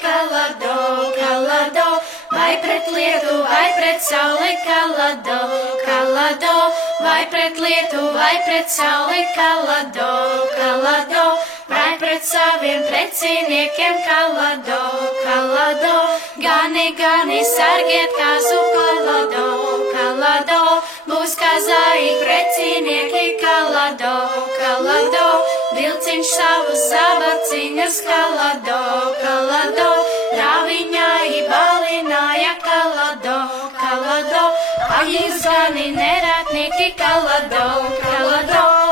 kalado, kalado, vai pret lietu, vai pret sauli, kalado, kalado, vai pret lietu, vai pret sauli, kalado, kalado, vai pret saviem preciniekiem, kalado, kalado, gani, gani, sargiet kāzu, kalado, kalado, būs kā zāji precinieki, kalado, kalado, vilciņš savus zabaciņus, kalado, kalado, rāviņā i balināja, kalado, kalado, a jūs gani neratnieki, kalado, kalado.